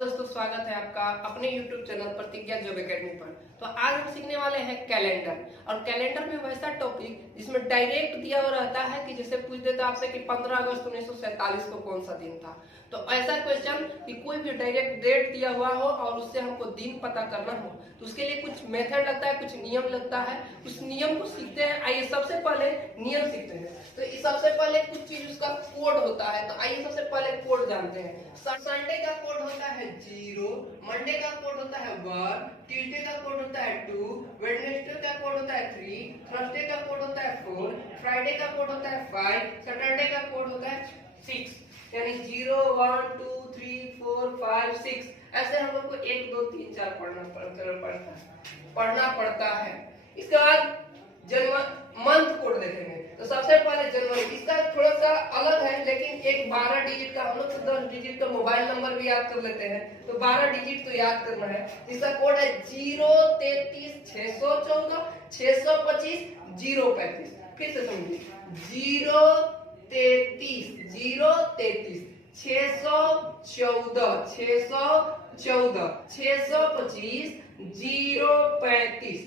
दोस्तों, स्वागत है आपका अपने YouTube चैनल प्रतिज्ञा जॉब एकेडमी पर। तो आज हम सीखने वाले हैं कैलेंडर। और कैलेंडर में वैसा टॉपिक जिसमें डायरेक्ट दिया हुआ रहता है कि जैसे पूछ देता आपसे कि 15 अगस्त 1947 को कौन सा दिन था। तो ऐसा क्वेश्चन कि कोई भी डायरेक्ट डेट दिया हुआ हो और उससे हमको दिन पता करना हो, तो उसके लिए कुछ मेथड लगता है, कुछ नियम लगता है। उस नियम को सीखते हैं। आइए सबसे पहले नियम सीखते हैं। तो इस सबसे पहले कुछ चीज उसका कोड होता है। तो आइए सबसे पहले कोड जानते हैं। संडे का कोड होता है 0, मंडे का कोड होता है 1, ट्यूसडे का कोड होता है 2, वेडनेसडे का कोड होता है 3, थर्सडे का कोड होता है 4, फ्राइडे का कोड होता है 5, सैटरडे का कोड होता है 6। यानी 0, 1, 2, 3, 4, 5, 6 ऐसे हम लोग को 1, 2, 3, 4 पढ़ना पड़ता है। इसके बाद मंथ कोड देखेंगे। तो सबसे पहले जनवरी, इसका थोड़ा सा अलग है, लेकिन एक 12 डिजिट का, हम लोग 10 डिजिट का मोबाइल नंबर भी याद कर लेते हैं। तो 12 डिजिट तो याद करना है। इसका कोड है 033 614 625 035। फिर से समझिए, 033 033 614 614 625 035।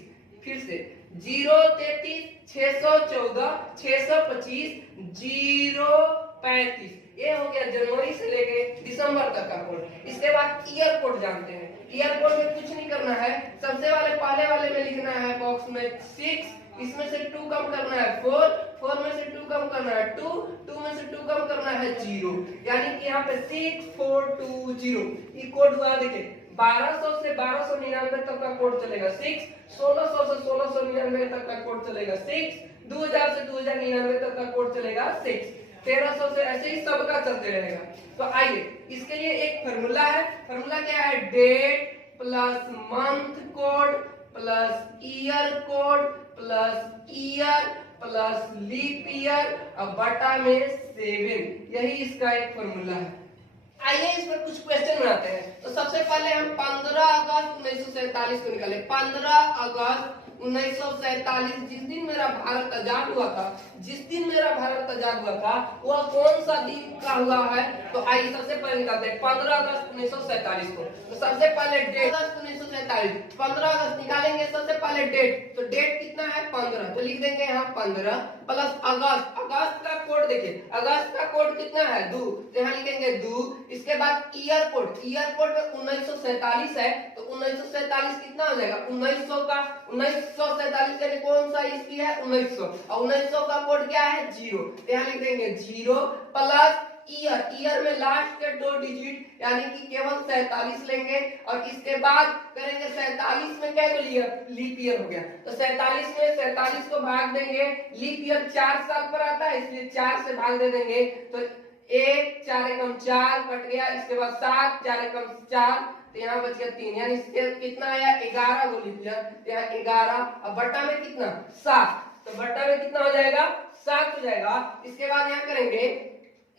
फिर से 033 614 625 035। ये हो गया जनवरी से लेके दिसंबर तक का कोड। इसके बाद ईयर कोड जानते हैं। ईयर कोड में कुछ नहीं करना है। सबसे वाले पहले वाले में लिखना है बॉक्स में 6, इसमें से 2 कम करना है 4, 4 में से 2 कम करना है 2, 2 में से 2 कम करना है 0। यानी कि यहाँ पे 6420 ये कोड हुआ। देखिए 1200 से 1299 तक का कोड चलेगा 6, 1600 से 1699 तक का कोड चलेगा 6, 2000 से 2099 तक का कोड चलेगा 6, 1300 से ऐसे ही सबका चलते रहेगा। तो आइए, इसके लिए एक फार्मूला है। फार्मूला क्या है? Date plus month code plus year code plus year plus leap year और बटा में 7। यही इसका एक फार्मूला है। आइए इस पर कुछ क्वेश्चन बनाते हैं। तो सबसे पहले हम 15 अगस्त 1947 को निकाले। 15 अगस्त 1947 जिस दिन मेरा भारत आजाद हुआ था, जिस दिन मेरा भारत आजाद हुआ था वह कौन सा दिन का हुआ है? तो आइए सबसे पहले निकालते हैं 15 अगस्त 1947 को। तो सबसे पहले डेट अगस्त 1947, 15 अगस्त निकालेंगे। सबसे पहले डेट, तो डेट कितना है? 15। तो लिख देंगे यहाँ 15 प्लस अगस्त। अगस्त का कोड देखिए, अगस्त का कोड कितना है? 2। तो यहाँ लिखेंगे 2। इसके बाद ईयर कोड, ईयर कोड में 1947 है, तो 1947 कितना हो जाएगा? 1900 का 1947 यानी कौन सा ईस्वी है? 1900। और 1900 का कोड क्या है? 0। तो यहाँ लिख देंगे 0 प्लस ईयर, ईयर में लास्ट के 2 डिजिट यानी कि केवल 47 लेंगे। और इसके बाद करेंगे 47 में क्या लीप ईयर हो गया। तो 47 में 47 को भाग देंगे। लीप ईयर 4 साल पर आता है, इसलिए 4 से भाग दे देंगे। तो 1 4 एकम 4 कट गया। इसके बाद 7 4 एकम 4, तो यहाँ बच गया 3। यानी इसके कितना आया? 11 को लिख दिया। यहाँ 11 और बट्टा में कितना? 7। तो बट्टा में कितना हो जाएगा? 7 हो जाएगा। इसके बाद यहाँ करेंगे,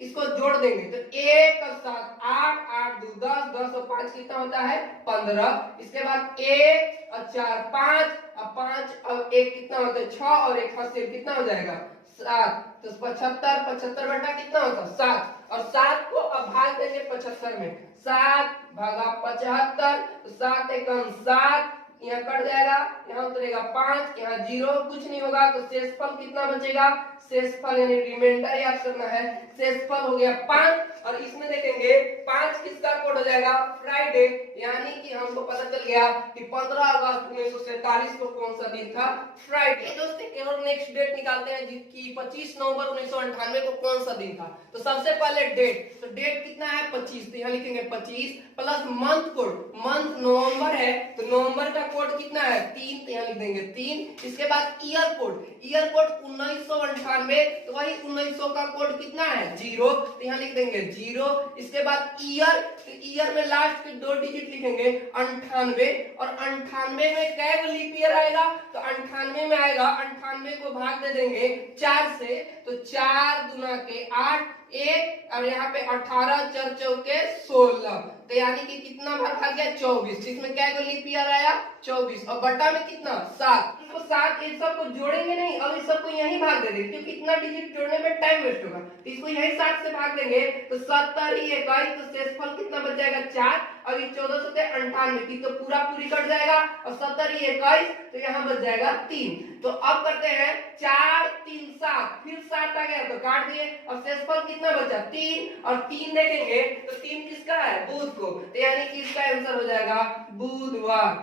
इसको जोड़ देंगे। तो 1 और 7 8, 8 2 10, 10 और 5 कितना होता है? 15। इसके बाद 1 और 4 5 और 5 और 1 कितना होता है? 6 और 1 हासिल कितना हो जाएगा? 7। तो 75, 75 बटा कितना होता है? 7। और 7 को अब भाग देंगे 75 में। 7 भागा 75, तो 7 एकम 7, यहाँ कट जाएगा, यहाँ उतरेगा 5, यहाँ 0 कुछ नहीं होगा। तो शेषफल कितना बचेगा? शेषफल यानी रिमाइंडर याद करना है। शेषफल हो गया 5। और इसमें देखेंगे 5 किसका कोड हो जाएगा? फ्राइडे। यानी कि हमको पता चल गया कि 15 अगस्त 1947 को कौन सा दिन था? फ्राइडे। दोस्तों केवल नेक्स्ट डेट निकालते हैं जिसकी 25 नवंबर 1998 को कौन सा दिन था। तो सबसे पहले डेट, तो डेट कितना है? 25। तो यहाँ लिखेंगे 25 प्लस मंथ कोड, मंथ नवंबर है, तो नवंबर का कोड कितना है? 3। तो यहाँ लिख देंगे 3। इसके बाद ईयर कोड, ईयर कोड 1998, तो वही 1900 का कोड कितना है? 0। तो यहाँ लिख देंगे 0। इसके बाद ईयर, तो ईयर में लास्ट के 2 डिजिट लिखेंगे 98। और 98 में कै लीप ईयर आएगा? तो 98 में आएगा, 98 को भाग दे देंगे 4 से। तो 4 दूना के 8, 1 और यहाँ पे 18 4 चौके 16। तो यानी कि कितना बार भाग गया? 24। इसमें क्या लीप ईयर आया? 24। और बटा में कितना? 7। तो 7 इस सब को जोड़ेंगे नहीं और इस सब को यहीं भाग दे देंगे, क्योंकि इतना डिजिट जोड़ने में टाइम वेस्ट होगा। तो इसको यहीं 7 से भाग देंगे तो 70 ही 21। तो शेषफल कितना बच जाएगा? 4। अभी 14 से 98, 3 तो पूरा पूरी कट जाएगा और 70 21, तो यहाँ बच जाएगा 3। तो अब करते हैं 4 3 7, फिर 7 आ गया तो काट दिए, अब शेषफल कितना बचा 3, और 3 देखेंगे तो 3 किसका है बुध को, तो यानी कि इसका आंसर हो जाएगा बुधवार।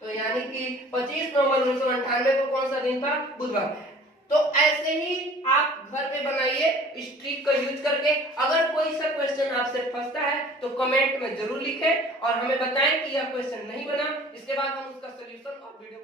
तो यानी कि 25 नवंबर 1998 को कौन सा दिन था, बुधवार। तो ऐसे ही आप घर पे बनाइए इस ट्रिक को यूज करके। अगर कोई सा क्वेश्चन आपसे फंसता है तो कमेंट में जरूर लिखें और हमें बताएं कि यह क्वेश्चन नहीं बना, इसके बाद हम उसका सॉल्यूशन और वीडियो